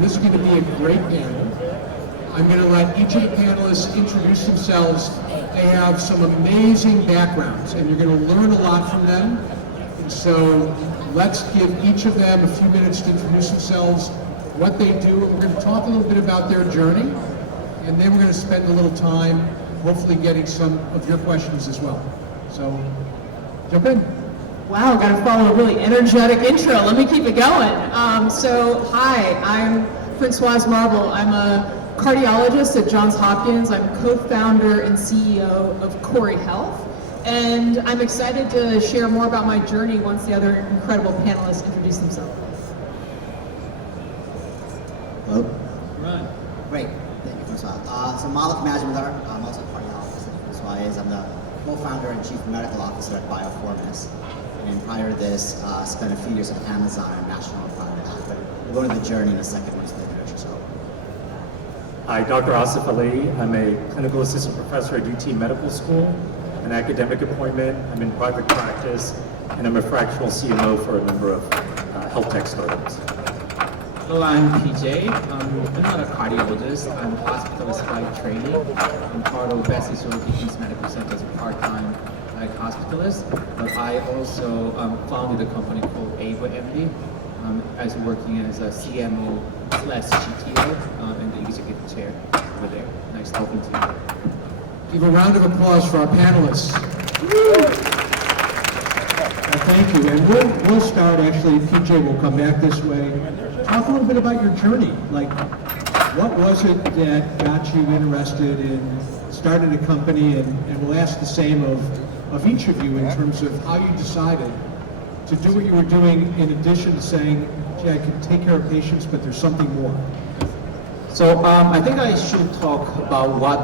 and this is going to be a great panel. I'm going to let each of the panelists introduce themselves. They have some amazing backgrounds, and you're going to learn a lot from them. And so let's give each of them a few minutes to introduce themselves, what they do, and we're going to talk a little bit about their journey, and then we're going to spend a little time hopefully getting some of your questions as well. So, jump in. Wow, got to follow a really energetic intro. Let me keep it going. Hi, I'm Francoise Marble. I'm a cardiologist at Johns Hopkins. I'm co-founder and CEO of Corey Health. And I'm excited to share more about my journey once the other incredible panelists introduce themselves. Hello? Right. Great. Thank you, Francoise. So Maulik Majmudar, I'm also a cardiologist at Francoise. I'm the co-founder and chief medical officer at Biofourmis. And prior to this, spent a few years at Amazon and National Private Act. But we'll go to the journey in a second once the introduction. So. Hi, Dr. Asif Ali. I'm a clinical assistant professor at UT Medical School, an academic appointment. I'm in private practice, and I'm a fractional CMO for a number of health tech startups. Hello, I'm PJ. I'm not a cardiologist. I'm a hospitalist by training. I'm part of Bessie Hopkins Medical Center as a part-time hospitalist. But I also founded a company called AvoMD. As working as a CMO / CTO in the executive chair over there. Nice talking to you. Give a round of applause for our panelists. Thank you, and we'll start, actually, PJ will come back this way. Talk a little bit about your journey. Like, what was it that got you interested in starting a company, and we'll ask the same of each of you in terms of how you decided to do what you were doing in addition to saying, gee, I can take care of patients, but there's something more. So I think I should talk about what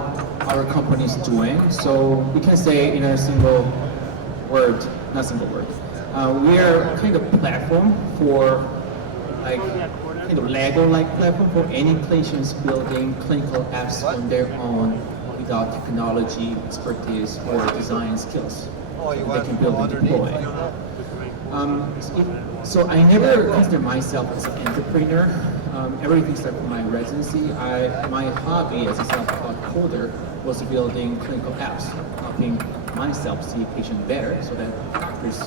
our company is doing. So we can say in a single word, not single word. We are kind of platform for like kind of Lego-like platform for any clinicians building clinical apps on their own without technology, expertise, or design skills. They can build and deploy. So I never consider myself as an entrepreneur. Everything started from my residency. My hobby as a self-taught coder was building clinical apps, helping myself see patients better so that doctors,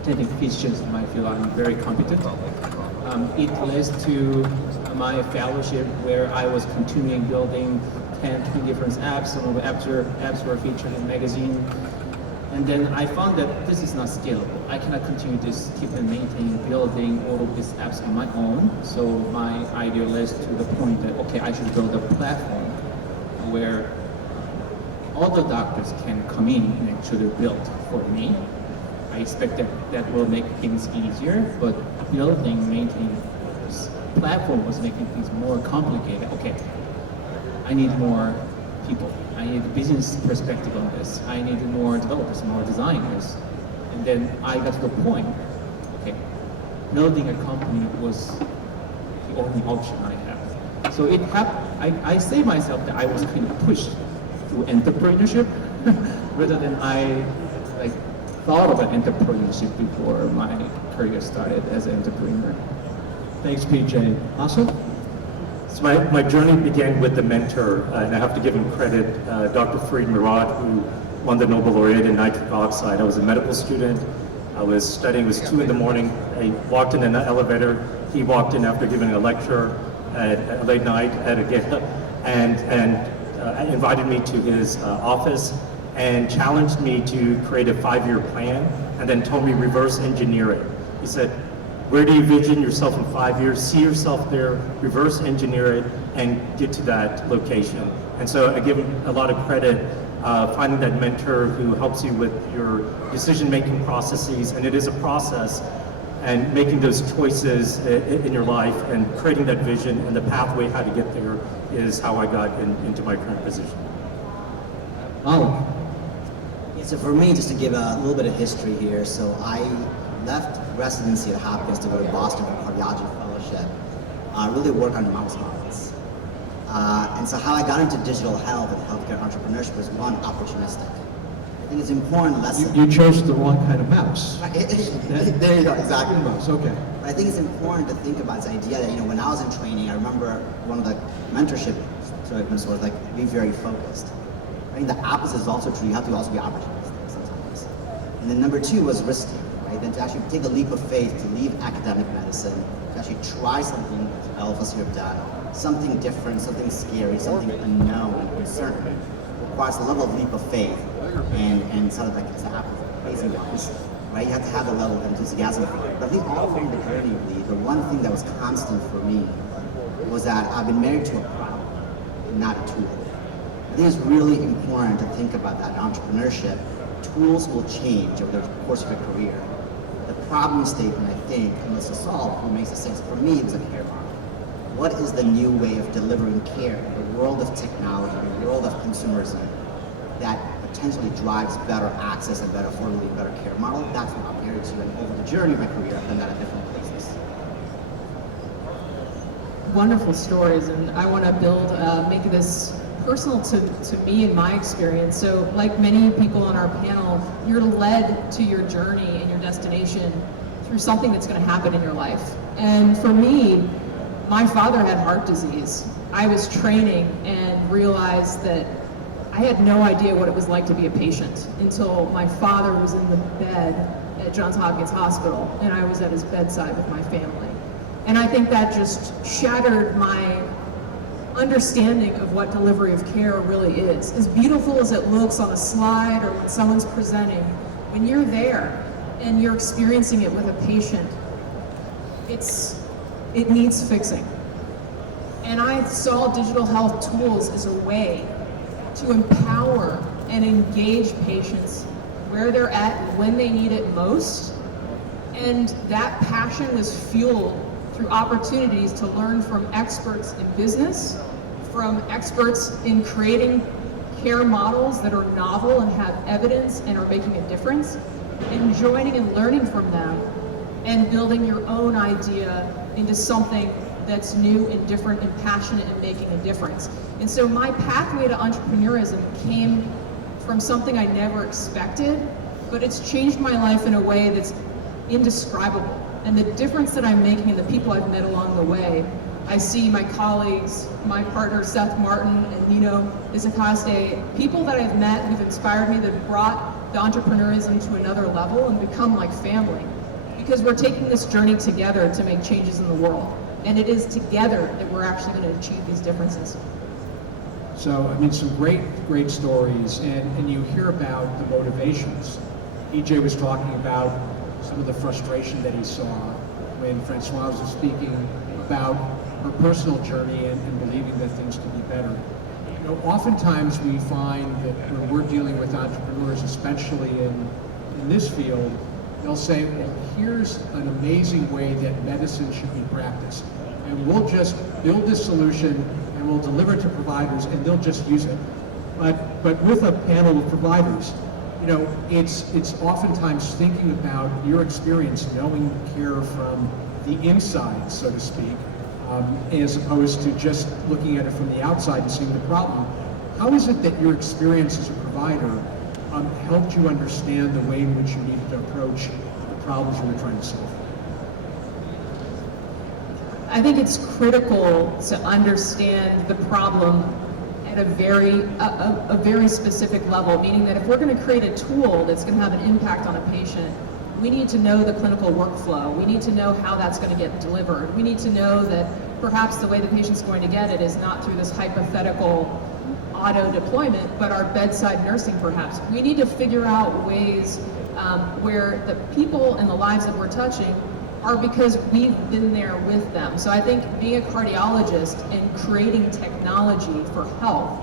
attending physicians might feel I'm very competent. It led to my fellowship where I was continuing building 10, 20 different apps. Some of the apps were featured in magazine. And then I found that this is not scalable. I cannot continue to keep and maintain building all of these apps on my own. So my idea led to the point that, okay, I should build a platform where all the doctors can come in and actually build for me. I expect that will make things easier, but building, maintaining this platform was making things more complicated. Okay, I need more people. I need a business perspective on this. I need more developers, more designers. And then I got to the point, okay, building a company was the only option I had. So it happened, I say myself that I was kind of pushed to entrepreneurship rather than I thought about entrepreneurship before my career started as an entrepreneur. Thanks, PJ. Asif? So my journey began with a mentor, and I have to give him credit, Dr. Farid Murad, who won the Nobel laureate in nitric oxide. I was a medical student. I was studying, it was 2 in the morning. I walked in an elevator. He walked in after giving a lecture at late night at a gala, and invited me to his office and challenged me to create a 5-year plan, and then told me reverse engineer it. He said, where do you vision yourself in 5 years? See yourself there, reverse engineer it, and get to that location. And so I give him a lot of credit, finding that mentor who helps you with your decision-making processes, and it is a process, and making those choices in your life and creating that vision and the pathway how to get there is how I got into my current position. Maulik. Yeah, so for me, just to give a little bit of history here, so I left residency at Hopkins to go to Boston for cardiology fellowship, really work on mouse models. And so how I got into digital health and healthcare entrepreneurship was one, opportunistic. think it's important lesson. You chose the wrong kind of mouse. There you go, exactly. Mouse, okay. But I think it's important to think about this idea that, when I was in training, I remember one of the mentorship sort of like, be very focused. I think the opposite is also true. You have to also be opportunistic sometimes. And then number two was risky, right? Then to actually take a leap of faith, to leave academic medicine, to actually try something that all of us here have done, something different, something scary, something unknown and uncertain, requires a level of leap of faith and sort of like it's the amazing ones, right? You have to have a level of enthusiasm for it. But I think all along the journey, the one thing that was constant for me was that I've been married to a problem, not a tool. I think it's really important to think about that in entrepreneurship. Tools will change over the course of a career. The problem statement, I think, unless it's solved, what makes sense for me is a care model. What is the new way of delivering care in the world of technology, in the world of consumerism, that potentially drives better access and better affordability and better care model? That's what I'm married to, and over the journey of my career, I've done that at different places. Wonderful stories, and I want to make this personal to me and my experience. So like many people on our panel, you're led to your journey and your destination through something that's going to happen in your life. And for me, my father had heart disease. I was training and realized that I had no idea what it was like to be a patient until my father was in the bed at Johns Hopkins Hospital and I was at his bedside with my family. And I think that just shattered my understanding of what delivery of care really is. As beautiful as it looks on a slide or when someone's presenting, when you're there and you're experiencing it with a patient, it needs fixing. And I saw digital health tools as a way to empower and engage patients where they're at and when they need it most. And that passion was fueled through opportunities to learn from experts in business, from experts in creating care models that are novel and have evidence and are making a difference, and joining and learning from them and building your own idea into something that's new and different and passionate and making a difference. And so my pathway to entrepreneurism came from something I never expected, but it's changed my life in a way that's indescribable. And the difference that I'm making and the people I've met along the way, I see my colleagues, my partner Seth Martin and Nino Izacaste, people that I've met who've inspired me, that brought the entrepreneurism to another level and become like family. Because we're taking this journey together to make changes in the world. And it is together that we're actually going to achieve these differences. So, I mean, some great stories, and you hear about the motivations. EJ was talking about some of the frustration that he saw when Francoise was speaking about her personal journey and believing that things could be better. You know, oftentimes we find that when we're dealing with entrepreneurs, especially in this field, they'll say, well, here's an amazing way that medicine should be practiced. And we'll just build this solution and we'll deliver it to providers and they'll just use it. But with a panel of providers, you know, it's oftentimes thinking about your experience, knowing care from the inside, so to speak, as opposed to just looking at it from the outside and seeing the problem. How is it that your experience as a provider helped you understand the way in which you needed to approach the problems you were trying to solve? I think it's critical to understand the problem at a very specific level, meaning that if we're going to create a tool that's going to have an impact on a patient, we need to know the clinical workflow. We need to know how that's going to get delivered. We need to know that perhaps the way the patient's going to get it is not through this hypothetical auto deployment, but our bedside nursing perhaps. We need to figure out ways where the people and the lives that we're touching are because we've been there with them. So I think being a cardiologist and creating technology for health,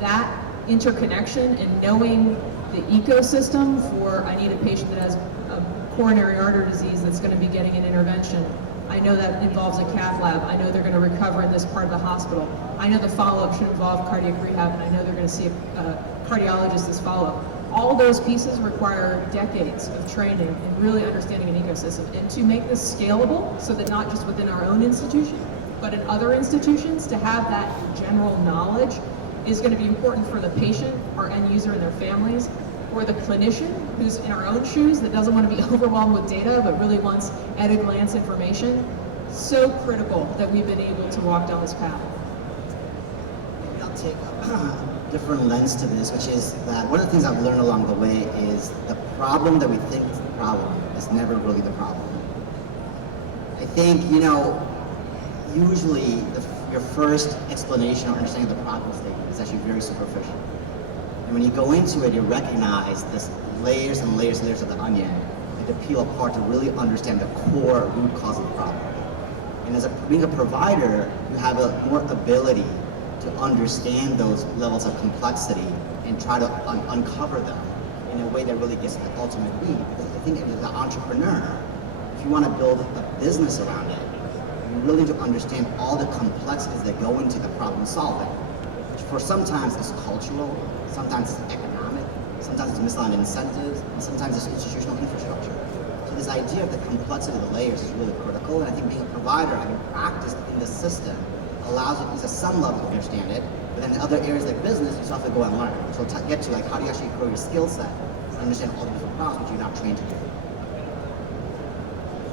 that interconnection and knowing the ecosystem for, I need a patient that has a coronary artery disease that's going to be getting an intervention. I know that involves a cath lab. I know they're going to recover in this part of the hospital. I know the follow-up should involve cardiac rehab, and I know they're going to see a cardiologist as follow-up. All those pieces require decades of training and really understanding an ecosystem. And to make this scalable, so that not just within our own institution, but in other institutions, to have that general knowledge is going to be important for the patient, our end user, and their families. for the clinician who's in our own shoes that doesn't want to be overwhelmed with data but really wants at a glance information. So critical that we've been able to walk down this path. I'll take a different lens to this, which is that one of the things I've learned along the way is the problem that we think is the problem is never really the problem. I think, usually your first explanation or understanding of the problem statement is actually very superficial. And when you go into it, you recognize this layers and layers and layers of the onion and to peel apart to really understand the core root cause of the problem. And as being a provider, you have more ability to understand those levels of complexity and try to uncover them in a way that really gets to the ultimate need. Because I think as an entrepreneur, if you want to build a business around it, you really need to understand all the complexities that go into the problem solving, which for sometimes is cultural, sometimes it's economic, sometimes it's misaligned incentives, and sometimes it's institutional infrastructure. So this idea of the complexity of the layers is really critical, and I think being a provider, having practiced in the system, allows you to some level to understand it, but then in other areas like business, you still have to go and learn. So to get to how do you actually grow your skill set and understand all the different problems which you're not trained to do.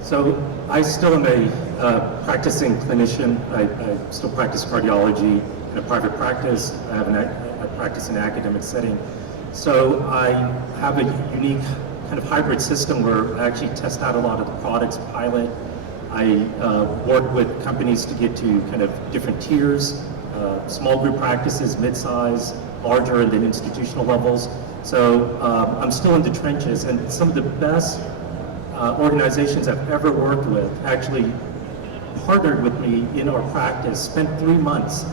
So I still am a practicing clinician. I still practice cardiology in a private practice. I practice in an academic setting. So I have a unique kind of hybrid system where I actually test out a lot of the products, pilot. I work with companies to get to kind of different tiers, small group practices, mid-size, larger, and then institutional levels. So I'm still in the trenches, and some of the best organizations I've ever worked with actually partnered with me in our practice, spent 3 months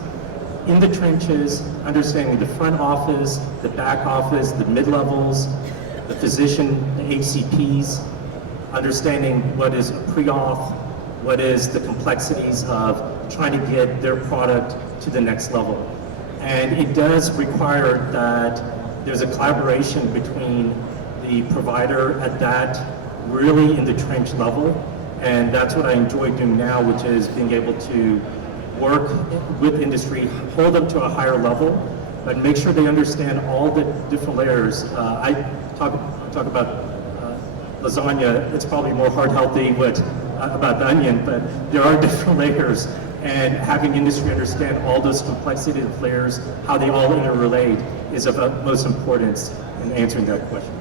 in the trenches, understanding the front office, the back office, the mid-levels, the physician, the HCPs, understanding what is a pre-auth, what is the complexities of trying to get their product to the next level. And it does require that there's a collaboration between the provider at that really in the trench level, and that's what I enjoy doing now, which is being able to work with industry, hold them to a higher level, but make sure they understand all the different layers. I talk about lasagna. It's probably more heart healthy about the onion, but there are different layers, and having industry understand all those complexity of layers, how they all interrelate, is of utmost importance in answering that question.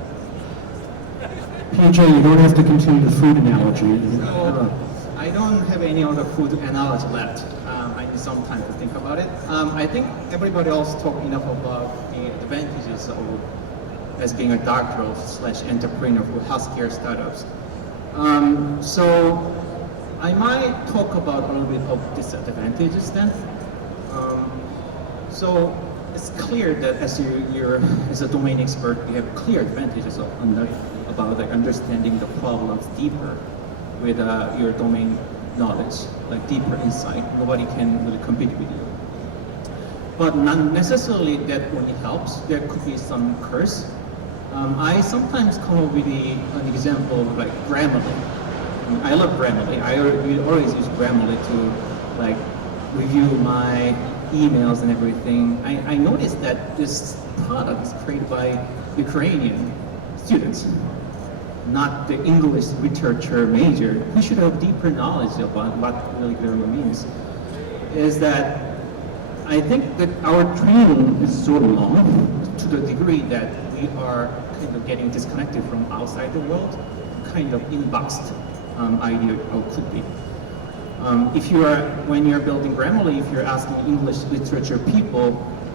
PJ, you don't have to continue the food analogy. So, I don't have any other food analogy left. I need some time to think about it. I think everybody else talked enough about the advantages of as being a doctor / entrepreneur for healthcare startups. So I might talk about a little bit of disadvantages then. So it's clear that as as a domain expert, you have clear advantages about understanding the problems deeper with your domain knowledge, like deeper insight. Nobody can really compete with you. But not necessarily that only helps. There could be some curse. I sometimes come up with an example of like Grammarly. I love Grammarly. We always use Grammarly to review my emails and everything. I noticed that this product is created by Ukrainian students, not the English literature major, who should have deeper knowledge about what really Grammarly means. Is that I think that our training is so long to the degree that we are kind of getting disconnected from outside the world, kind of inboxed idea of could be. When you're building Grammarly, if you're asking English literature people,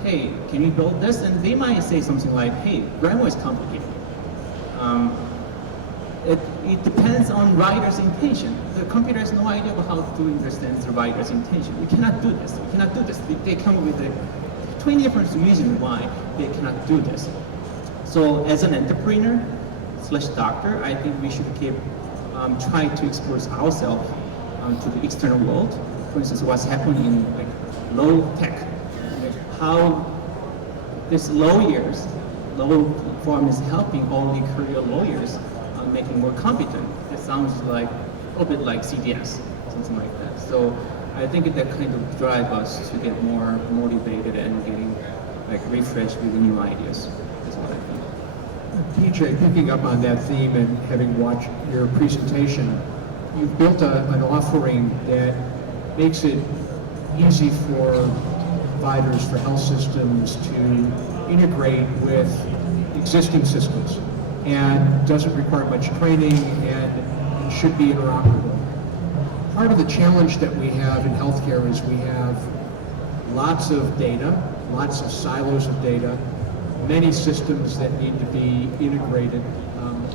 hey, can you build this? And they might say something like, hey, grammar is complicated. It depends on writer's intention. The computer has no idea about how to understand the writer's intention. We cannot do this. We cannot do this. They come up with 20 different reasons why they cannot do this. So as an entrepreneur / doctor, I think we should keep trying to expose ourselves to the external world. For instance, what's happening in low tech, how this law firm is helping all the career lawyers making more competent. It sounds like a little bit like CDS, something like that. So I think that kind of drive us to get more motivated and getting refreshed with new ideas. That's what I think. PJ, picking up on that theme and having watched your presentation, you've built an offering that makes it easy for providers, for health systems to integrate with existing systems and doesn't require much training and should be interoperable. Part of the challenge that we have in healthcare is we have lots of data, lots of silos of data, many systems that need to be integrated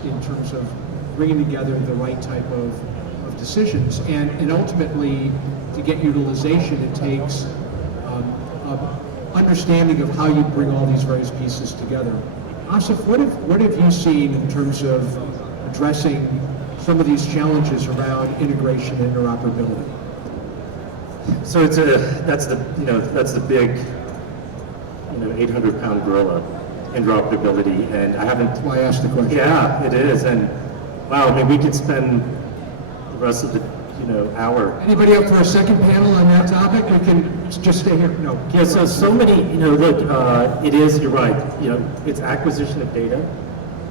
in terms of bringing together the right type of decisions. And ultimately, to get utilization, it takes understanding of how you bring all these various pieces together. Asif, what have you seen in terms of addressing some of these challenges around integration and interoperability? So that's the big 800-pound gorilla, interoperability, and I haven't. That's why I asked the question. Yeah, it is, and wow, I mean, we could spend the rest of the hour. Anybody up for a second panel on that topic? We can just stay here. No. Yeah, so many, look, it is, you're right, it's acquisition of data,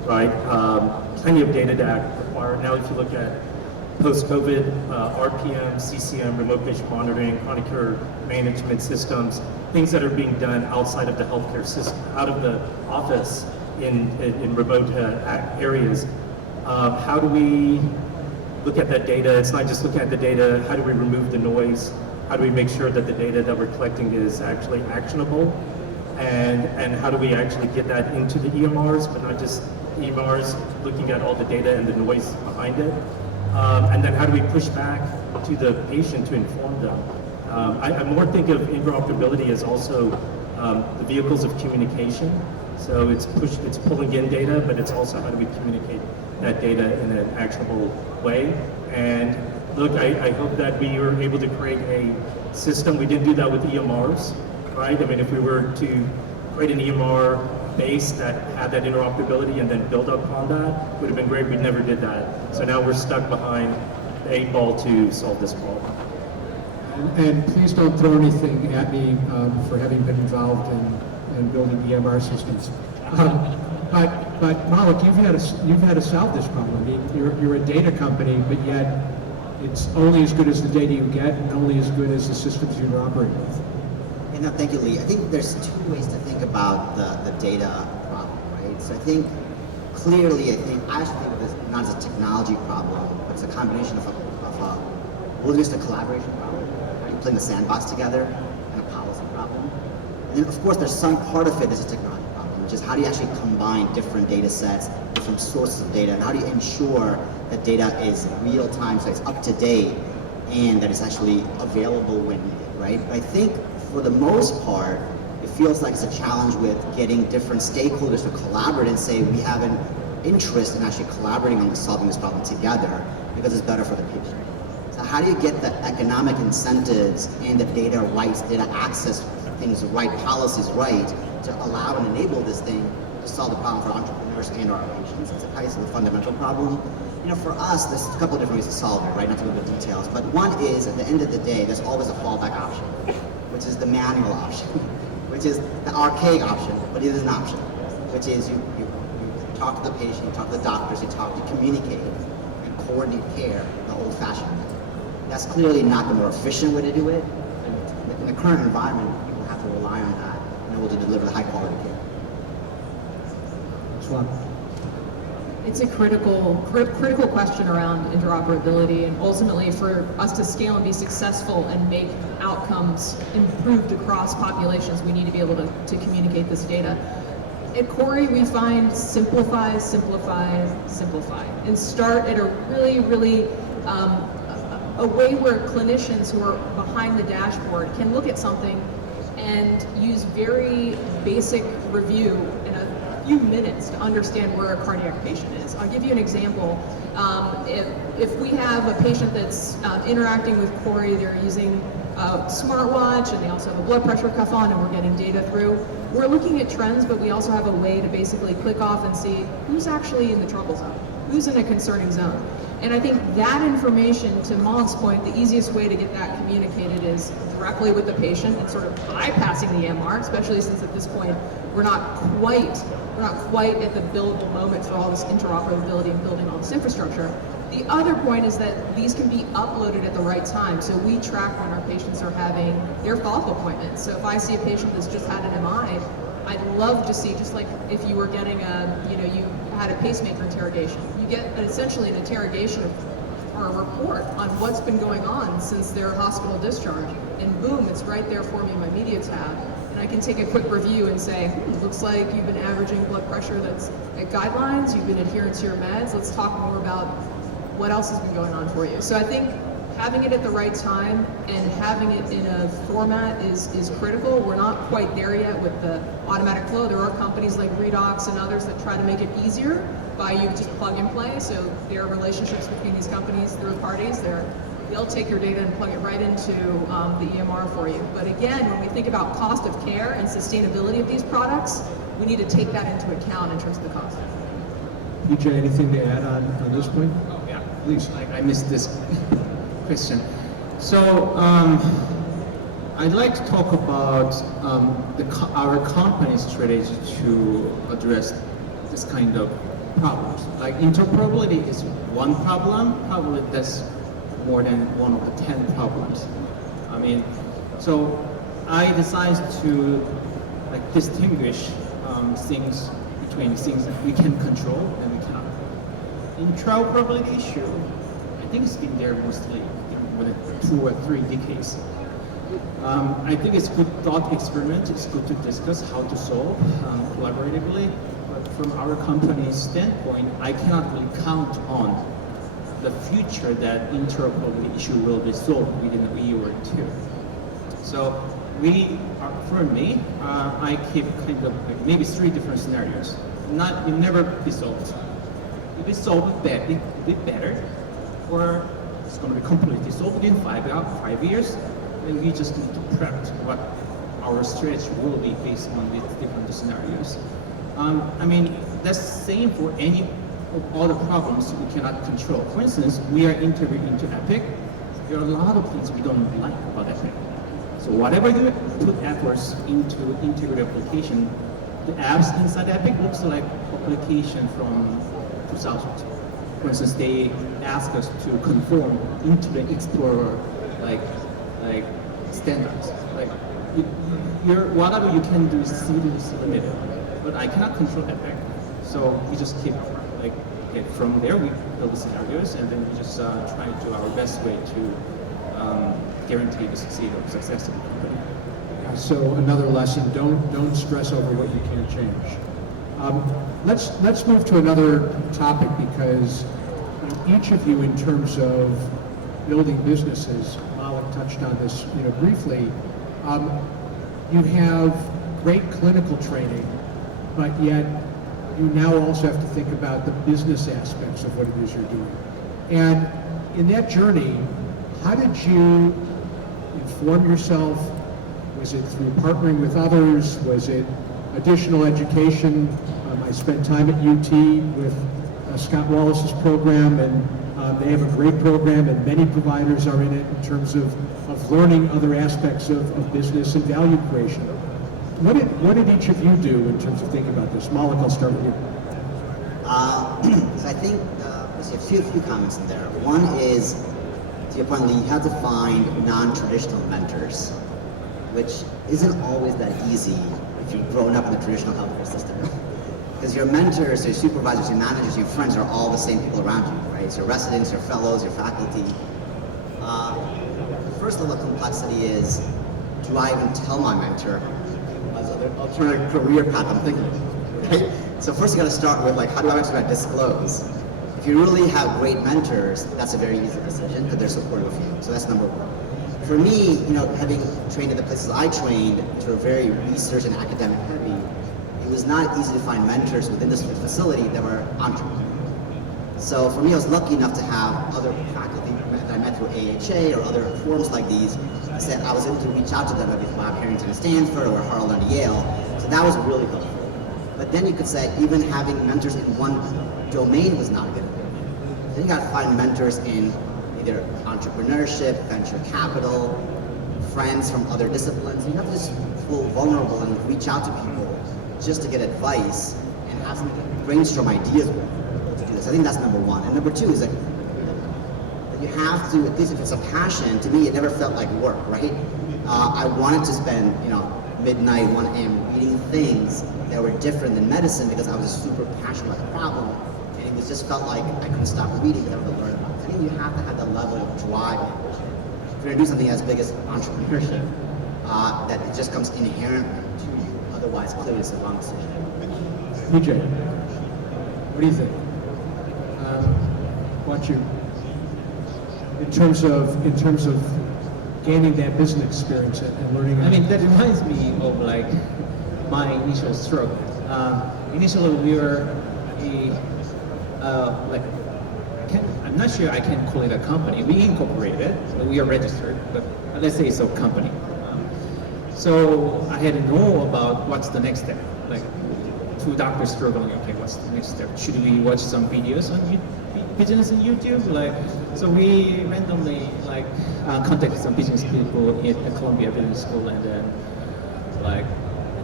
right? Plenty of data to acquire. Now, if you look at post-COVID, RPM, CCM, remote patient monitoring, chronic care management systems, things that are being done outside of the healthcare system, out of the office in remote areas. How do we look at that data? It's not just looking at the data. How do we remove the noise? How do we make sure that the data that we're collecting is actually actionable? And how do we actually get that into the EMRs, but not just EMRs, looking at all the data and the noise behind it? And then how do we push back to the patient to inform them? I more think of interoperability as also the vehicles of communication. So it's pulling in data, but it's also how do we communicate that data in an actionable way. And look, I hope that we were able to create a system. We didn't do that with EMRs, right? I mean, if we were to create an EMR base that had that interoperability and then build upon that, would have been great. We never did that. So now we're stuck behind the 8 ball to solve this problem. And please don't throw anything at me for having been involved in building EMR systems. But Maulik, you've had to solve this problem. I mean, you're a data company, but yet it's only as good as the data you get, and only as good as the systems you operate with. And no, thank you, Lee. I think there's two ways to think about the data problem, right? So I think clearly, I actually think of this not as a technology problem, but it's a combination of a willingness to collaboration problem. How do you play in the sandbox together, and a policy problem. And then, of course, there's some part of it that's a technology problem, which is how do you actually combine different data sets, different sources of data, and how do you ensure that data is real time, so it's up to date, and that it's actually available when needed, right? But I think for the most part, it feels like it's a challenge with getting different stakeholders to collaborate and say we have an interest in actually collaborating on solving this problem together because it's better for the patient. So how do you get the economic incentives and the data rights, data access things right, policies right, to allow and enable this thing to solve the problem for entrepreneurs and our patients? It's a kind of the fundamental problem. For us, there's a couple of different ways to solve it, right? Not to go into details, but one is, at the end of the day, there's always a fallback option, which is the manual option, which is the archaic option, but it is an option, which is you talk to the patient, you talk to the doctors, you communicate and coordinate care the old-fashioned way. That's clearly not the more efficient way to do it. And in the current environment, people have to rely on that in order to deliver the high-quality care. That's one. It's a critical question around interoperability, and ultimately for us to scale and be successful and make outcomes improved across populations, we need to be able to communicate this data. At Corey, we find simplify, simplify, simplify, and start at a really a way where clinicians who are behind the dashboard can look at something and use very basic review in a few minutes to understand where a cardiac patient is. I'll give you an example. If we have a patient that's interacting with Corey, they're using a smartwatch and they also have a blood pressure cuff on and we're getting data through, we're looking at trends, but we also have a way to basically click off and see who's actually in the trouble zone, who's in a concerning zone. And I think that information, to Maulik's point, the easiest way to get that communicated is directly with the patient and sort of bypassing the EMR, especially since at this point we're not quite we're not quite at the billable moment for all this interoperability and building all this infrastructure. The other point is that these can be uploaded at the right time. So we track when our patients are having their follow-up appointments. So if I see a patient that's just had an MI, I'd love to see, just like if you were getting you had a pacemaker interrogation, you get essentially an interrogation or a report on what's been going on since their hospital discharge. And boom, it's right there for me in my media tab. And I can take a quick review and say, looks like you've been averaging blood pressure that's at guidelines, you've been adherent to your meds, let's talk more about what else has been going on for you. So I think having it at the right time and having it in a format is critical. We're not quite there yet with the automatic flow. There are companies like Redox and others that try to make it easier by you just plug and play. So there are relationships between these companies, third parties, they'll take your data and plug it right into the EMR for you. But again, when we think about cost of care and sustainability of these products, we need to take that into account in terms of the cost. PJ, anything to add on this point? Oh yeah, please. I missed this question. So I'd like to talk about our company's strategy to address this kind of problems. Like interoperability is one problem. Probably that's more than one of the 10 problems. I mean, so I decided to distinguish things between things that we can control and we cannot. Interoperability issue, I think it's been there mostly more than 2 or 3 decades. I think it's a good thought experiment. It's good to discuss how to solve collaboratively. But from our company's standpoint, I cannot really count on the future that interoperability issue will be solved within a year or 2. So for me, I keep kind of maybe 3 different scenarios. It will never be solved. If it's solved a bit better, or it's going to be completely solved within 5 years, then we just need to prep what our strategy will be based on these different scenarios. I mean, that's the same for any of all the problems we cannot control. For instance, we are integrating into Epic. There are a lot of things we don't like about Epic. So whatever you put efforts into integrated application, the apps inside Epic looks like application from 2000. For instance, they ask us to conform into the Explorer like standards. Like whatever you can do is limited. But I cannot control Epic, so we just keep from there we build the scenarios and then we just try to do our best way to guarantee the success of the company. So another lesson: don't stress over what you can't change. Let's move to another topic, because each of you, in terms of building businesses, Maulik touched on this briefly. You have great clinical training, but yet you now also have to think about the business aspects of what it is you're doing. And in that journey, how did you inform yourself? Was it through partnering with others? Was it additional education? I spent time at UT with Scott Wallace's program, and they have a great program, and many providers are in it in terms of learning other aspects of business and value creation. What did each of you do in terms of thinking about this? Maulik, I'll start with you. So I think there's a few comments in there. One is, to your point, Lee, you have to find non-traditional mentors, which isn't always that easy if you've grown up in the traditional healthcare system. Because your mentors, your supervisors, your managers, your friends are all the same people around you, right? It's your residents, your fellows, your faculty. The first level of complexity is, do I even tell my mentor the alternative career path I'm thinking of, right? So first you got to start with how do I actually disclose? If you really have great mentors, that's a very easy decision because they're supportive of you. So that's number one. For me, having trained at the places I trained, which were very research and academic heavy, it was not easy to find mentors within this facility that were entrepreneurs. So for me, I was lucky enough to have other faculty that I met through AHA or other forums like these. I was able to reach out to them at Harrington and Stanford or Harvard and Yale. So that was really helpful. But then you could say even having mentors in one domain was not good. Then you got to find mentors in either entrepreneurship, venture capital, friends from other disciplines. You have to just feel vulnerable and reach out to people just to get advice and have some brainstorm ideas with to do this. I think that's number one. And number two is that you have to, at least if it's a passion, to me it never felt like work, right? I wanted to spend, midnight, 1 a.m. reading things that were different than medicine because I was super passionate about the problem, and it was just felt like I couldn't stop reading because I wanted to learn about it. I think you have to have that level of drive. If you're gonna do something as big as entrepreneurship, that it just comes inherently to you. Otherwise, clearly it's the wrong decision. PJ, what do you think? Why don't you, in terms of gaining that business experience and learning? I mean, that reminds me of like my initial struggle. Initially, we were I'm not sure I can call it a company. We incorporated, we are registered, but let's say it's a company. So I had to know about what's the next step. Like, two doctors struggling. Okay, what's the next step? Should we watch some videos on business on YouTube? So we randomly contacted some business people at Columbia Business School, and then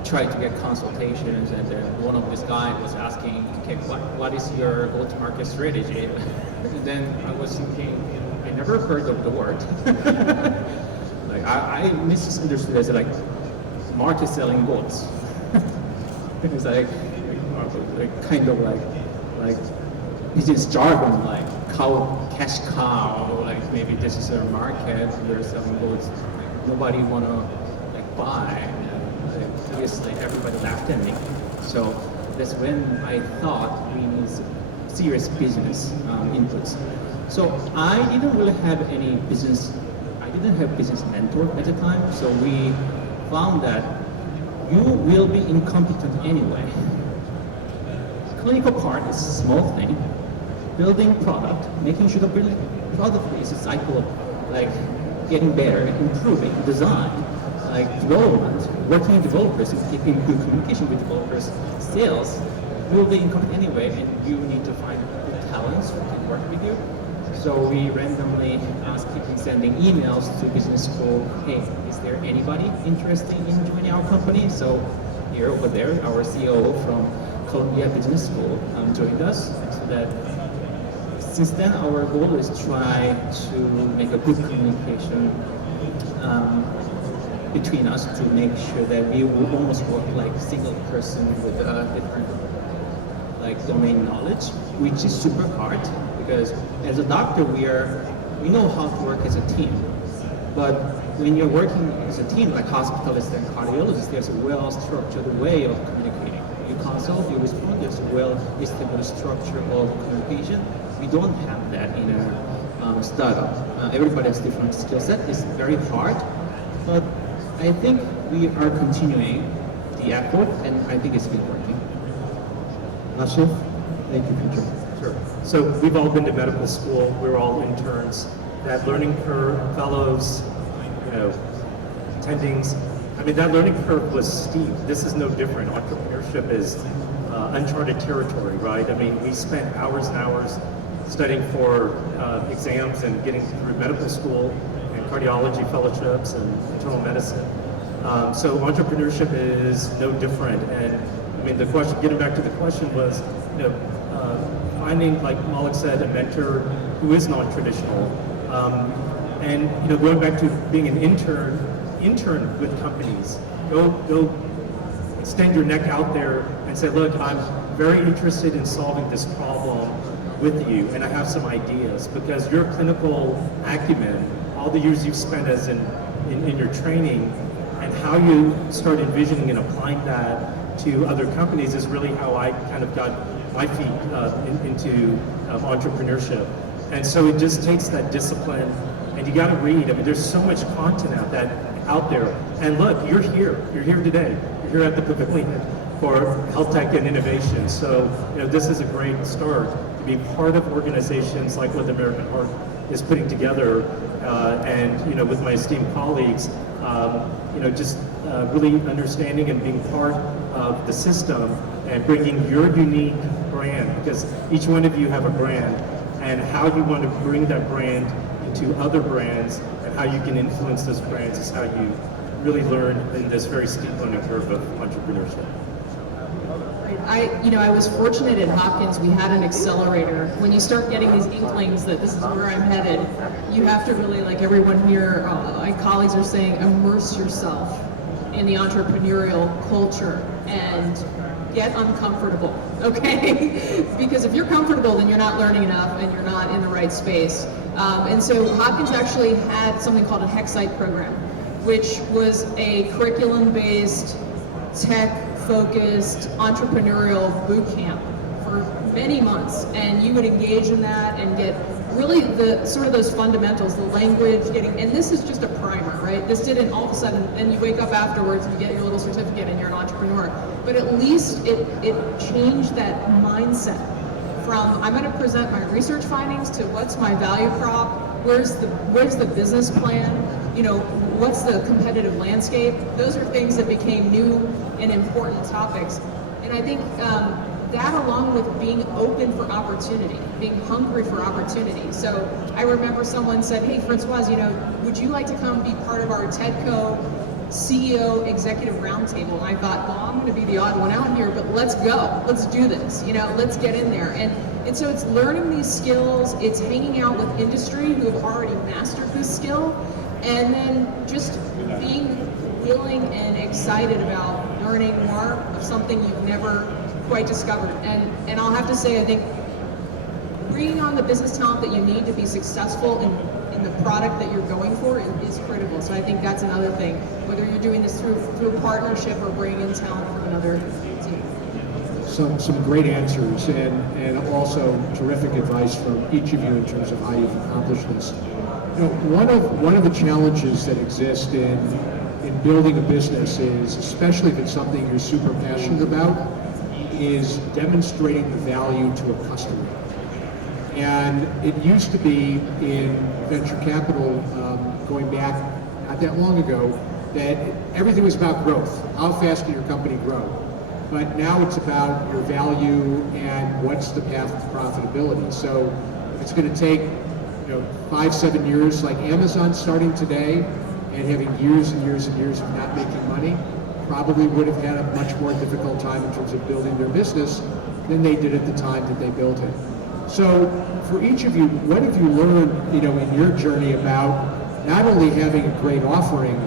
tried to get consultations. And then one of this guy was asking, okay, what is your go-to-market strategy? And then I was thinking, I never heard of the word. I misunderstood it as market selling goals. It's kind of like business jargon, like cash cow, maybe this is a market, we're selling goods nobody wanna buy. Obviously everybody laughed at me. So that's when I thought we need serious business inputs. So I didn't really have any business, I didn't have business mentor at the time, so we found that you will be incompetent anyway. Clinical part is a small thing. Building product, making sure the building product is a cycle of getting better, improving, design, development, working with developers, in good communication with developers, sales, will be incompetent anyway, and you need to find good talents who can work with you. So we randomly keep sending emails to business school, hey, is there anybody interested in joining our company? So here, over there, our CEO from Columbia Business School joined us. So that since then, our goal is to try to make a good communication between us to make sure that we will almost work like single person with different domain knowledge, which is super hard because as a doctor we know how to work as a team. But when you're working as a team, like hospitalists and cardiologists, there's a well-structured way of communicating. You consult, you respond, there's a well-established structure of communication. We don't have that in a startup. Everybody has different skill set. It's very hard, but I think we are continuing the effort, and I think it's been working. Asif, thank you, PJ. Sure. So we've all been to medical school. We're all interns. That learning curve, fellows, attendings. I mean, that learning curve was steep. This is no different. Entrepreneurship is uncharted territory, right? I mean, we spent hours and hours studying for exams and getting through medical school and cardiology fellowships and internal medicine. So entrepreneurship is no different. And I mean, the question, getting back to the question was, finding, like Maulik said, a mentor who is non-traditional. And going back to being an intern with companies, go extend your neck out there and say, look, I'm very interested in solving this problem with you, and I have some ideas, because your clinical acumen, all the years you've spent as in your training, and how you start envisioning and applying that to other companies is really how I kind of got my feet into entrepreneurship. And so it just takes that discipline, and you got to read. I mean, there's so much content out there. And look, you're here today. You're here at the Pavilion for health tech and innovation. So this is a great start to be part of organizations like what the American Heart is putting together, and with my esteemed colleagues, just really understanding and being part of the system and bringing your unique brand, because each one of you have a brand, and how you want to bring that brand into other brands and how you can influence those brands is how you really learn in this very steep learning curve of entrepreneurship. I was fortunate at Hopkins. We had an accelerator. When you start getting these inklings that this is where I'm headed, you have to really, like everyone here, my colleagues are saying, immerse yourself in the entrepreneurial culture and get uncomfortable, okay? Because if you're comfortable, then you're not learning enough and you're not in the right space. And so Hopkins actually had something called a Hexite program, which was a curriculum-based, tech-focused entrepreneurial boot camp for many months. And you would engage in that and get really the sort of those fundamentals, the language, and this is just a primer, right? This didn't all of a sudden, then you wake up afterwards and you get your little certificate and you're an entrepreneur. But at least it changed that mindset from, I'm gonna present my research findings to what's my value prop, where's the business plan, what's the competitive landscape? Those are things that became new and important topics. And I think that along with being open for opportunity, being hungry for opportunity. So I remember someone said, hey, Francoise, would you like to come be part of our TEDCO CEO Executive Roundtable? And I thought, well, I'm gonna be the odd one out here, but let's go, let's do this, let's get in there. And so it's learning these skills, it's hanging out with industry who have already mastered this skill, and then just being willing and excited about learning more of something you've never quite discovered. And I'll have to say, I think bringing on the business talent that you need to be successful in the product that you're going for is critical. So I think that's another thing, whether you're doing this through a partnership or bringing in talent from another team. Some great answers and also terrific advice from each of you in terms of how you've accomplished this. One of the challenges that exist in building a business is, especially if it's something you're super passionate about, is demonstrating the value to a customer. And it used to be in venture capital, going back not that long ago, that everything was about growth. How fast can your company grow? But now it's about your value and what's the path to profitability. So if it's going to take 5-7 years, like Amazon starting today and having years and years and years of not making money, probably would have had a much more difficult time in terms of building their business than they did at the time that they built it. So for each of you, what have you learned, in your journey about not only having a great offering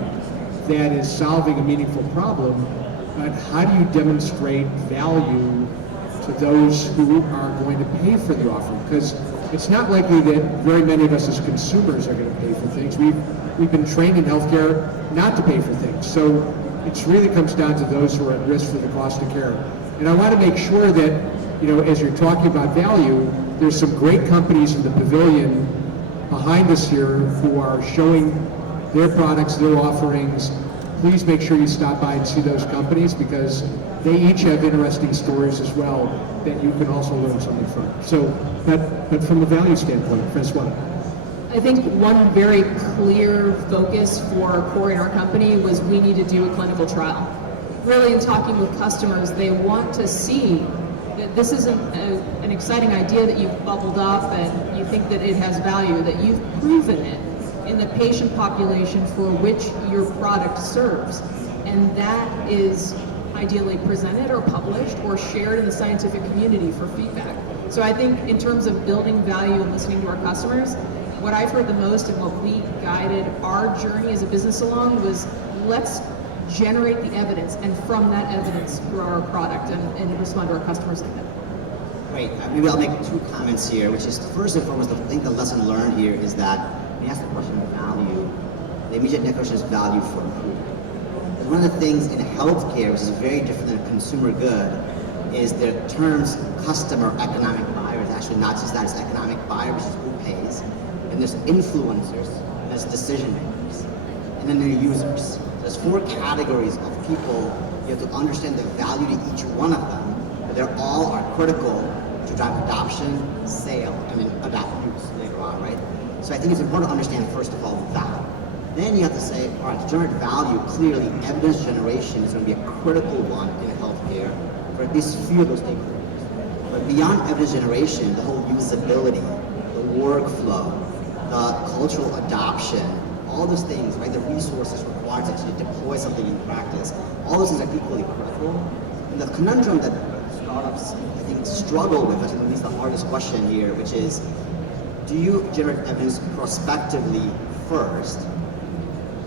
that is solving a meaningful problem, but how do you demonstrate value to those who are going to pay for the offering? Because it's not likely that very many of us as consumers are going to pay for things. We've been trained in healthcare not to pay for things. So it really comes down to those who are at risk for the cost of care. And I want to make sure that, as you're talking about value, there's some great companies in the pavilion behind us here who are showing their products, their offerings. Please make sure you stop by and see those companies because they each have interesting stories as well that you can also learn something from. So, but from a value standpoint, Francoise. I think one very clear focus for Corey and our company was we need to do a clinical trial. Really, in talking with customers, they want to see that this isn't an exciting idea that you've bubbled up and you think that it has value, that you've proven it in the patient population for which your product serves. And that is ideally presented or published or shared in the scientific community for feedback. So I think in terms of building value and listening to our customers, what I've heard the most and what we guided our journey as a business along was let's generate the evidence and from that evidence grow our product and respond to our customers like that. Great. Maybe I'll make 2 comments here, which is first and foremost, I think the lesson learned here is that when you ask the question of value, the immediate next question is value for who? And one of the things in healthcare, which is very different than a consumer good, is the terms customer economic buyer is actually not just that, it's economic buyer, which is who pays. And there's influencers, and there's decision makers, and then there are users. There's 4 categories of people. You have to understand the value to each one of them, but they all are critical to drive adoption, sale, and then adopt use later on, right? So I think it's important to understand, first of all, that. Then you have to say, all right, to generate value, clearly evidence generation is going to be a critical one in healthcare for at least a few of those stakeholders. But beyond evidence generation, the whole usability, the workflow, the cultural adoption, all those things, right, the resources required to actually deploy something in practice, all those things are equally critical. And the conundrum that startups, I think, struggle with, at least the hardest question here, which is, do you generate evidence prospectively first,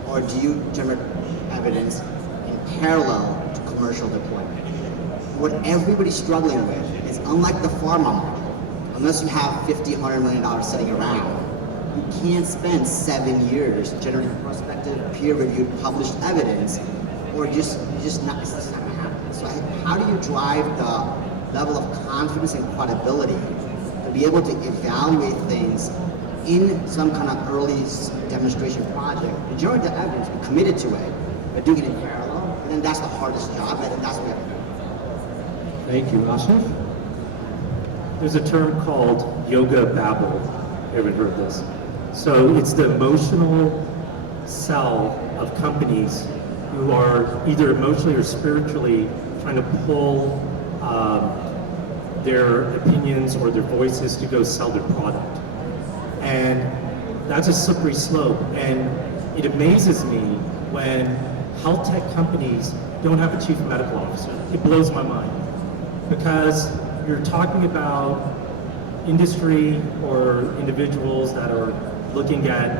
or do you generate evidence in parallel to commercial deployment? What everybody's struggling with is, unlike the pharma model, unless you have $50, $100 million sitting around, you can't spend 7 years generating prospective, peer-reviewed, published evidence, or it's just not gonna happen. So how do you drive the level of confidence and credibility to be able to evaluate things in some kind of early demonstration project, and generate the evidence, be committed to it, but doing it in parallel? And then that's the hardest job, and that's what we have to do. Thank you, Asif. There's a term called yoga babble. Ever heard this? So it's the emotional cell of companies who are either emotionally or spiritually trying to pull their opinions or their voices to go sell their product. And that's a slippery slope. And it amazes me when health tech companies don't have a chief medical officer. It blows my mind. Because you're talking about industry or individuals that are looking at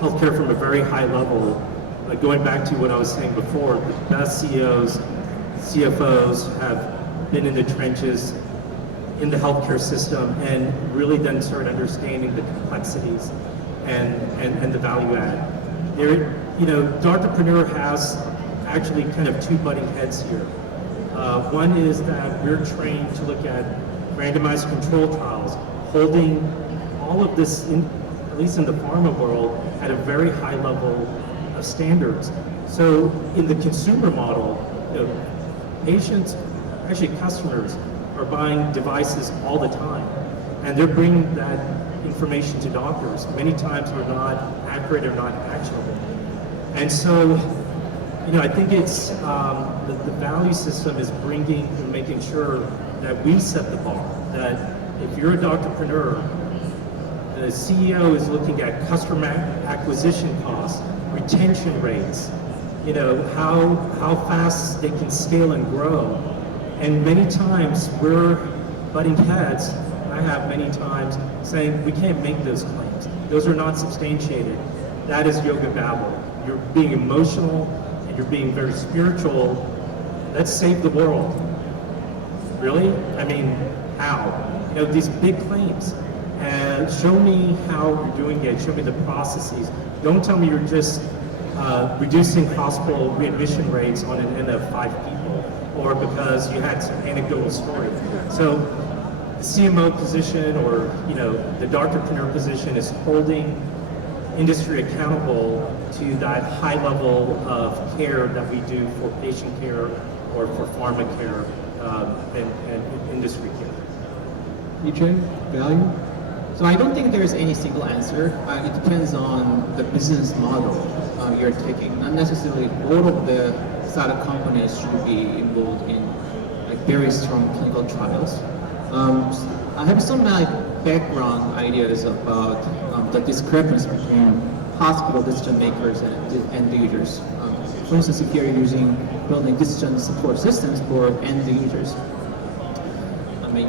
healthcare from a very high level. Like going back to what I was saying before, the best CEOs, CFOs have been in the trenches in the healthcare system and really then start understanding the complexities and the value add. There, you know, Doctrepreneur has actually kind of two butting heads here. One is that we're trained to look at randomized control trials, holding all of this, at least in the pharma world, at a very high level of standards. So in the consumer model, you know, patients, actually customers, are buying devices all the time, and they're bringing that information to doctors. Many times are not accurate or not actionable. And so, you know, I think it's the value system is bringing and making sure that we set the bar. That if you're a doctorpreneur, the CEO is looking at customer acquisition costs, retention rates, you know, how fast they can scale and grow. And many times we're butting heads. I have many times saying we can't make those claims. Those are not substantiated. That is yoga babble. You're being emotional and you're being very spiritual. Let's save the world. Really? I mean, how? You know, these big claims. And show me how you're doing it. Show me the processes. Don't tell me you're just reducing hospital readmission rates on an N of 5 people, or because you had some anecdotal story. So the CMO position, or you know, the doctorpreneur position, is holding industry accountable to that high level of care that we do for patient care or for pharma care and industry care. EJ, value? So I don't think there's any single answer. It depends on the business model you're taking. Not necessarily all of the startup companies should be involved in like very strong clinical trials. I have some background ideas about the discrepancy between hospital decision makers and end users. For instance, if you're building decision support systems for end users,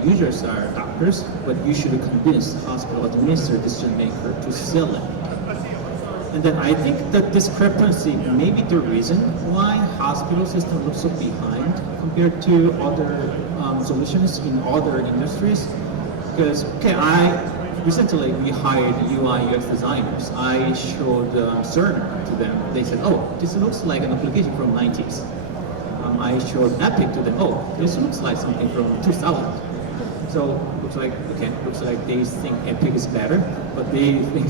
users are doctors, but you should convince the hospital administrator decision maker to sell it. And then I think that discrepancy may be the reason why hospital system looks so behind compared to other solutions in other industries. Because, recently we hired UI UX designers. I showed CERN to them. They said, oh, this looks like an application from 90s. I showed Epic to them. Oh, this looks like something from 2000. So looks like they think Epic is better, but they think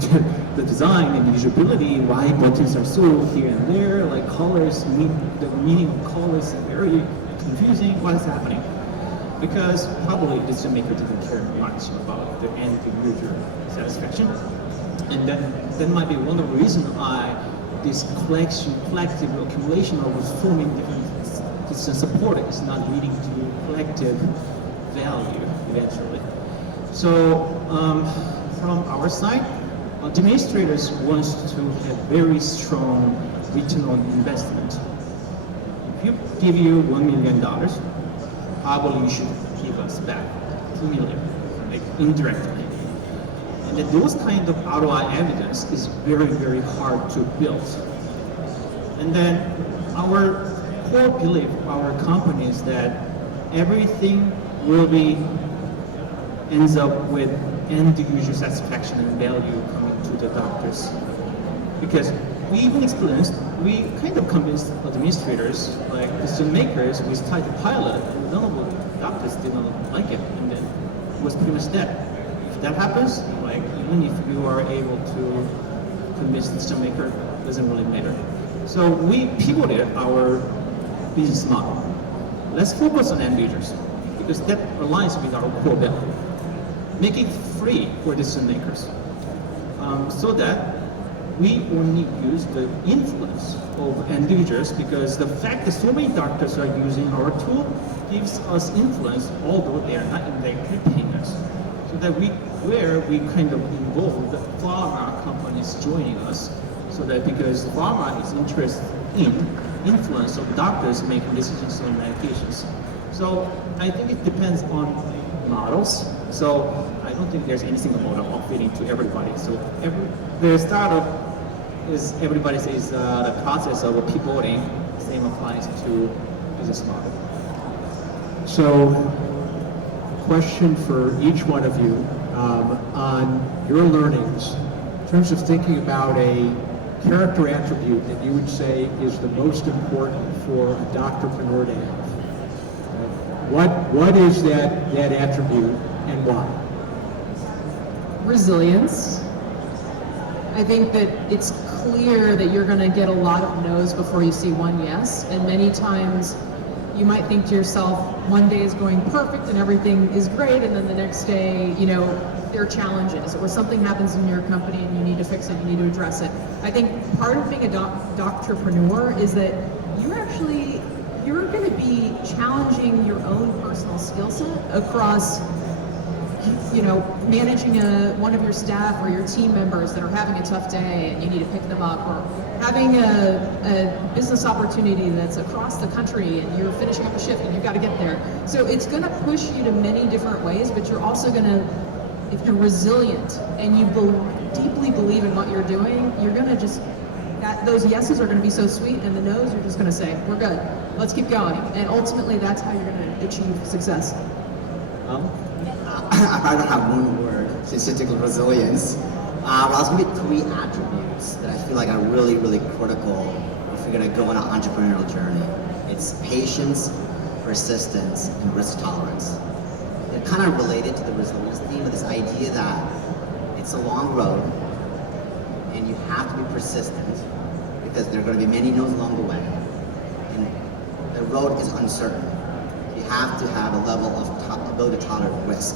the design and the usability, why buttons are so here and there, like colors, the meaning of colors is very confusing. What is happening? Because probably the decision maker didn't care much about the end user satisfaction, and that might be one of the reasons why this collective accumulation of so many different decision support is not leading to collective value eventually. So from our side, administrators want to have very strong return on investment. If you give you $1 million, probably you should comes back cumulatively, like indirectly. And that those kind of ROI evidence is very, very hard to build. And then our core belief of our company is that everything will be ends up with end user satisfaction and value coming to the doctors. Because we even experienced, we kind of convinced administrators, like decision makers, we started the pilot, and none of the doctors did not like it, and then it was pretty much dead. If that happens, like even if you are able to convince the decision maker, it doesn't really matter. So we pivoted our business model. Let's focus on end users, because that aligns with our core value. Make it free for decision makers, so that we only use the influence of end users, because the fact that so many doctors are using our tool gives us influence, although they are not indirectly paying us. So that we kind of involve the pharma companies joining us, so that because pharma is interested in influence of doctors making decisions on medications. So I think it depends on models. So I don't think there's any single model of fitting to everybody. So the startup is, everybody says the process of pivoting, same applies to business model. So, question for each one of you on your learnings in terms of thinking about a character attribute that you would say is the most important for a doctorpreneur to have. What is that attribute and why? Resilience. I think that it's clear that you're going to get a lot of no's before you see one yes, and many times you might think to yourself, one day is going perfect and everything is great, and then the next day, you know, there are challenges, or something happens in your company and you need to fix it, you need to address it. I think part of being a doctrepreneur is that you're going to be challenging your own personal skill set across, you know, managing one of your staff or your team members that are having a tough day and you need to pick them up, or having a business opportunity that's across the country and you're finishing up a shift and you've got to get there. So it's going to push you to many different ways, but you're also going to, if you're resilient and you deeply believe in what you're doing, you're going to just, those yeses are going to be so sweet, and the no's you're just going to say, we're good, let's keep going. And ultimately that's how you're going to achieve success. I don't have one word, statistical resilience. I'll give you 3 attributes that I feel like are really, really critical if you're going to go on an entrepreneurial journey. It's patience, persistence, and risk tolerance. They're kind of related to the resilience theme, but this idea that it's a long road and you have to be persistent because there are going to be many no's along the way. And the road is uncertain. You have to have a level of ability to tolerate risk.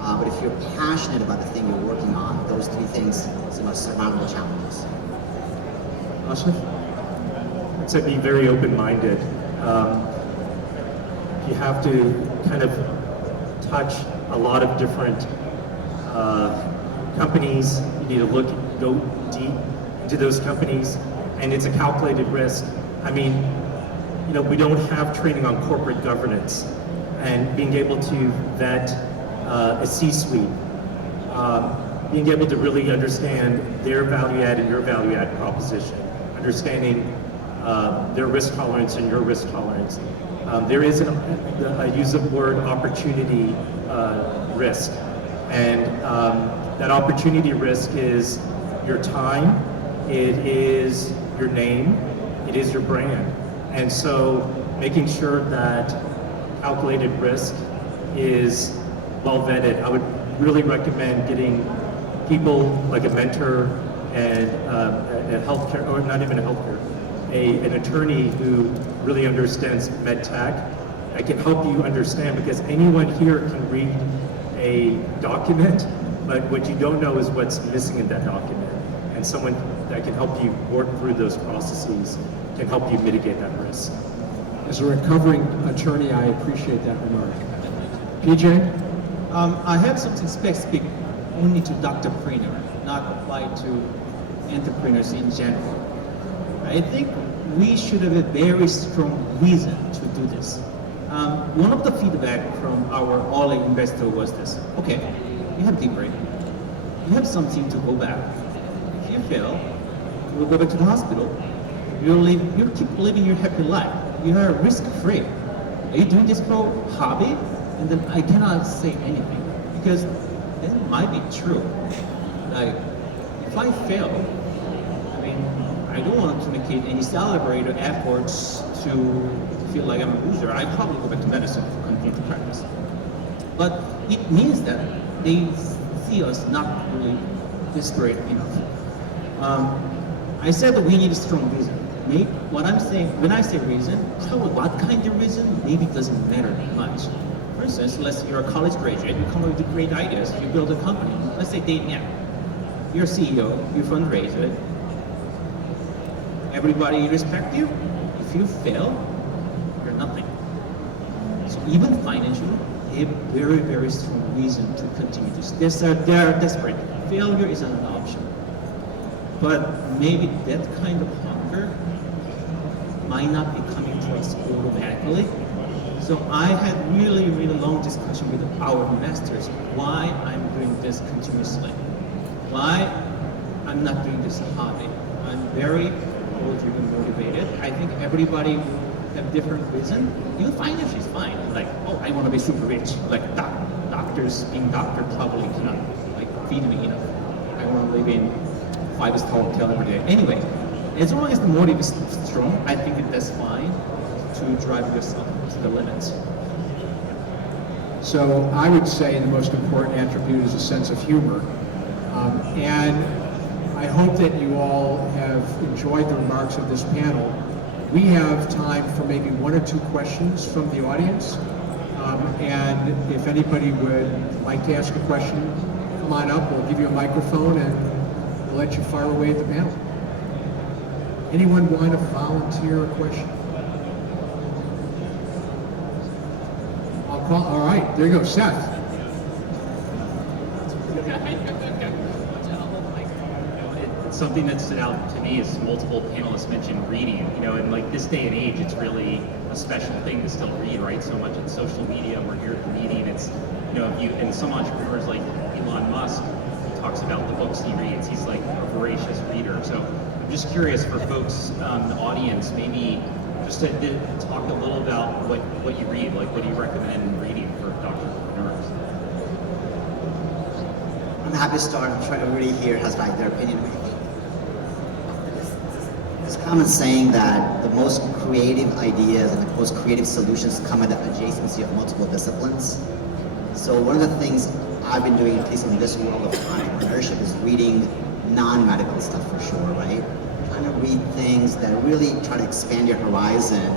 But if you're passionate about the thing you're working on, those 3 things are surmountable challenges. Asif? I'd say be very open-minded. You have to kind of touch a lot of different companies. You need to go deep into those companies, and it's a calculated risk. I mean, you know, we don't have training on corporate governance, and being able to vet a C-suite, being able to really understand their value add and your value add proposition, understanding their risk tolerance and your risk tolerance. There is I use the word opportunity risk, and that opportunity risk is your time, it is your name, it is your brand. And so making sure that calculated risk is well vetted. I would really recommend getting people like a mentor and a healthcare, or not even a healthcare, an attorney who really understands med tech. I can help you understand, because anyone here can read a document, but what you don't know is what's missing in that document. And someone that can help you work through those processes can help you mitigate that risk. As a recovering attorney, I appreciate that remark. PJ? I have something specific only to doctorpreneur, not applied to entrepreneurs in general. I think we should have a very strong reason to do this. one of the feedback from our all investor was this. Okay, you have degree. You have something to go back. If you fail, you will go back to the hospital. You'll keep living your happy life. You are risk-free. Are you doing this for hobby? And then I cannot say anything because it might be true. Like, if I fail, I mean, I don't want to make any celebrated efforts to feel like I'm a loser. I probably go back to medicine to continue to practice. But it means that they see us not really desperate enough. I said that we need a strong reason. Maybe what I'm saying, when I say reason, probably what kind of reason, maybe it doesn't matter much. For instance, let's say you're a college graduate, you come up with great ideas, you build a company. Let's say you're a CEO, you fundraise it. Everybody respect you. If you fail, you're nothing. So even financially, they have very, very strong reason to continue this. They're desperate. Failure is not an option. But maybe that kind of hunger might not be coming to us automatically. So I had really, really long discussion with our investors why I'm doing this continuously. Why I'm not doing this hobby. I'm very goal-driven, motivated. I think everybody have different reason. Even financially is fine. Like, oh, I want to be super rich. Like doctors, being doctor probably cannot like feed me enough. I want to live in 5-star hotel every day. Anyway, as long as the motive is strong, I think that's fine to drive yourself to the limits. So I would say the most important attribute is a sense of humor. And I hope that you all have enjoyed the remarks of this panel. We have time for maybe 1 or 2 questions from the audience. And if anybody would like to ask a question, come on up, we'll give you a microphone and we'll let you fire away at the panel. Anyone want to volunteer a question? I'll call, all right, there you go, Seth. Something that stood out to me is multiple panelists mentioned reading, and like this day and age, it's really a special thing to still read, right? So much in social media, we're here at the meeting, it's, and some entrepreneurs like Elon Musk, he talks about the books he reads, he's like a voracious reader. So I'm just curious for folks in the audience, maybe just to talk a little about what you read, like what do you recommend reading for doctorpreneurs? I'm happy to start. I'm trying to really hear has like their opinion. It's common saying that the most creative ideas and the most creative solutions come at the adjacency of multiple disciplines. So one of the things I've been doing, at least in this world of entrepreneurship, is reading non-medical stuff for sure, right? Trying to read things that really try to expand your horizon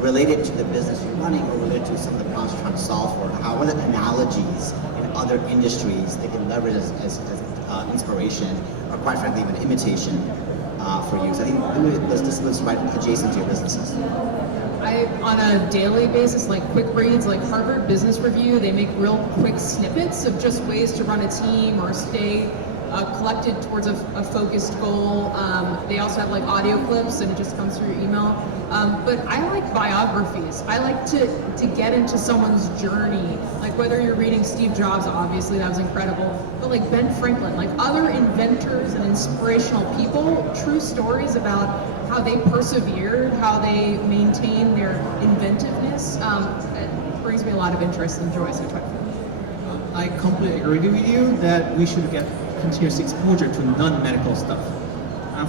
related to the business you're running or related to some of the problems you're trying to solve for. What are the analogies in other industries they can leverage as inspiration or quite frankly even imitation for you. So I think those disciplines right adjacent to your businesses. On a daily basis, like quick reads, like Harvard Business Review, they make real quick snippets of just ways to run a team or stay collected towards a focused goal. They also have like audio clips and it just comes through your email. But I like biographies. I like to get into someone's journey. Like whether you're reading Steve Jobs, obviously that was incredible, but like Ben Franklin, like other inventors and inspirational people, true stories about how they persevered, how they maintained their inventiveness. It brings me a lot of interest and joy, so I try to. I completely agree with you that we should get continuous exposure to non-medical stuff.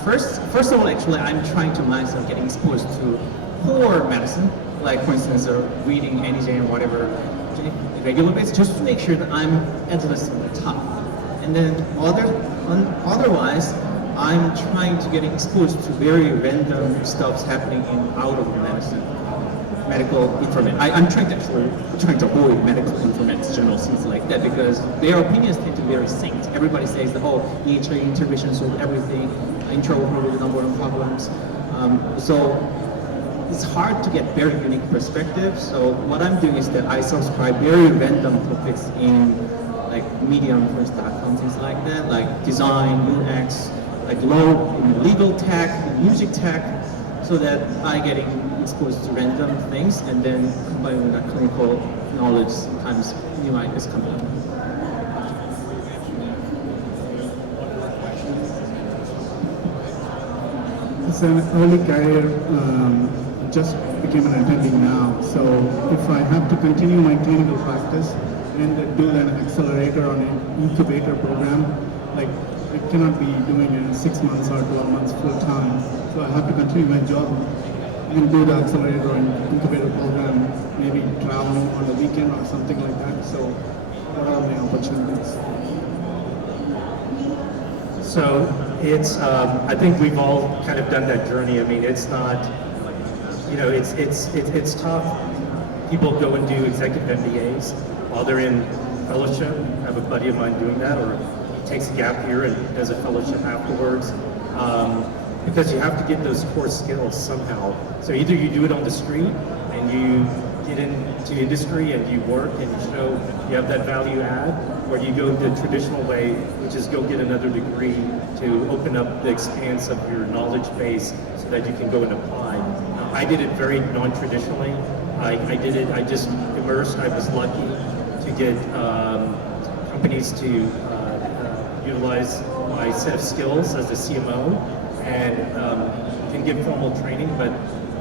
First of all, actually, I'm trying to myself getting exposed to core medicine, like for instance, reading NEJ and whatever, regular basis, just to make sure that I'm at least on the top. And then otherwise, I'm trying to get exposed to very random stuffs happening out of medicine. Medical information. I'm trying to avoid medical information, general things like that, because their opinions tend to be very synced. Everybody says the whole EHA integration solves everything, introvert with the number of problems. So it's hard to get very unique perspectives. So what I'm doing is that I subscribe very random topics in like Medium, for instance, things like that, like design, UX, like law, legal tech, music tech, so that I get exposed to random things, and then combined with that clinical knowledge, sometimes new ideas come up. As an early career, just became an attending now. So if I have to continue my clinical practice and do an accelerator or an incubator program, like I cannot be doing it in 6 months or 12 months full time. So I have to continue my job and do the accelerator and incubator program, maybe traveling on the weekend or something like that. So what are my opportunities? So it's, I think we've all kind of done that journey. I mean, it's not, you know, it's tough. People go and do executive MBAs while they're in fellowship. I have a buddy of mine doing that, or he takes a gap year and does a fellowship afterwards. Because you have to get those core skills somehow. So either you do it on the street and you get into industry and you work and you show you have that value add, or you go the traditional way, which is go get another degree to open up the expanse of your knowledge base so that you can go and apply. I did it very non-traditionally. I just immersed. I was lucky to get companies to utilize my set of skills as a CMO and can give formal training, but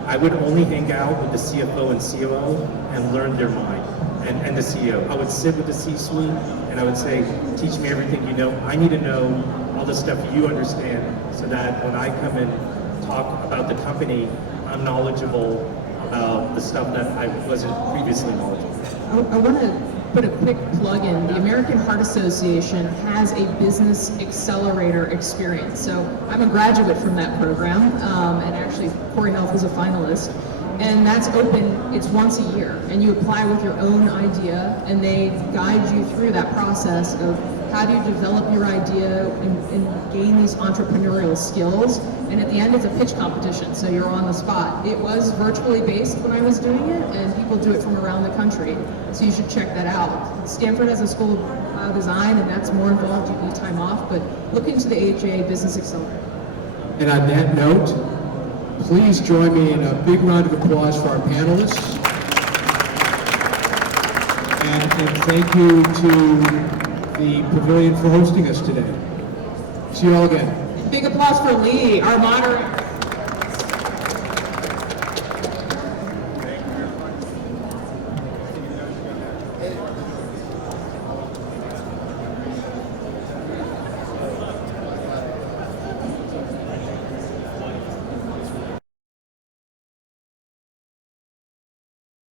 I would only hang out with the CFO and COO and learn their mind, and the CEO. I would sit with the C-suite and I would say, teach me everything you know. I need to know all the stuff you understand so that when I come and talk about the company, I'm knowledgeable about the stuff that I wasn't previously knowledgeable. I want to put a quick plug in. The American Heart Association has a business accelerator experience. So I'm a graduate from that program, and actually Corey Health was a finalist. And that's open, it's once a year, and you apply with your own idea, and they guide you through that process of how do you develop your idea and gain these entrepreneurial skills. And at the end, it's a pitch competition, so you're on the spot. It was virtually based when I was doing it, and people do it from around the country, so you should check that out. Stanford has a school of design, and that's more involved, you need time off, but look into the AHA Business Accelerator. And on that note, please join me in a big round of applause for our panelists. And thank you to the Pavilion for hosting us today. See you all again. Big applause for Lee, our moderator.